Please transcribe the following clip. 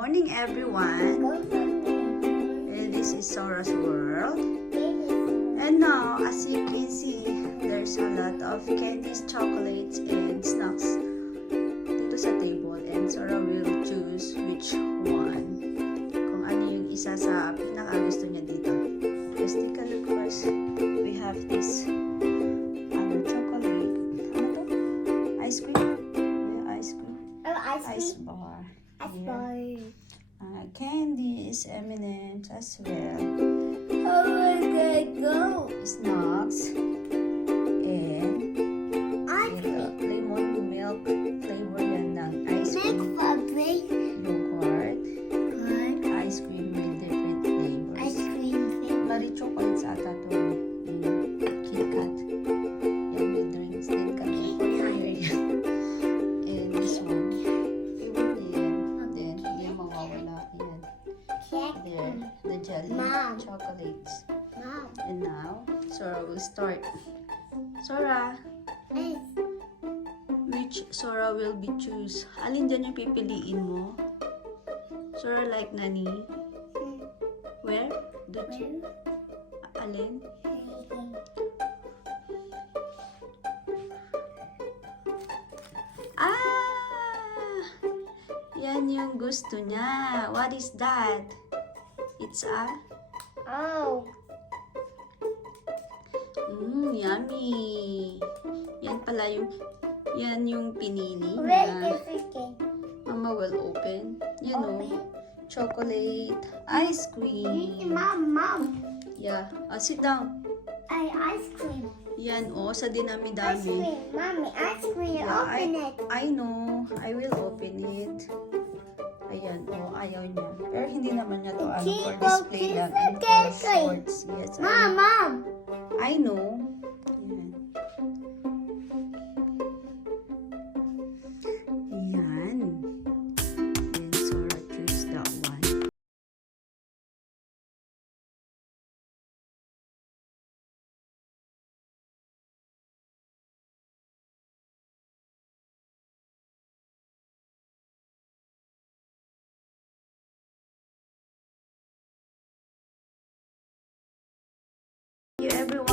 morning, everyone. This is Sora's World. And now, as you can see, there's a lot of candies, chocolates, and snacks dito sa table. And Sora will choose which one. Kung ano yung isa sa pinaka-gusto niya dito. Let's take a look first. We have this chocolate. Ano to? Ice cream? Yeah, ice cream. Ice bar. Candies, M&M's as well. Oh my God, go! Snacks. And lemon milk flavor yan ng ice cream. Yogurt. Ice cream with different flavors. Bari chocolates ata to. KitKat. Yan, may drinks din kami. And this one. Favorite yan. Then, hindi yan mawawala. Yan. There. The jelly chocolates. And now, Sora will start. Sora, which Sora will be choose? Alin dyan yung pipiliin mo? Sora like nani? Where? Alin? Yan yung gusto niya. What is that? It's a... Oh. Yummy. Yan pala yung... Yan yung pinili Where niya. is it? Mama will open. You know, chocolate ice cream. Mom. Yeah. Sit down. Ice cream. Yan, sa Ice dinami-dami. cream. Mommy, ice cream. Yeah, Open it. I know. I will open it. Ayan, ayaw niya. Pero hindi naman niya to for display lang and for shorts. Yes, Mom. I know. Yan. Then Sora choose that one. You everyone.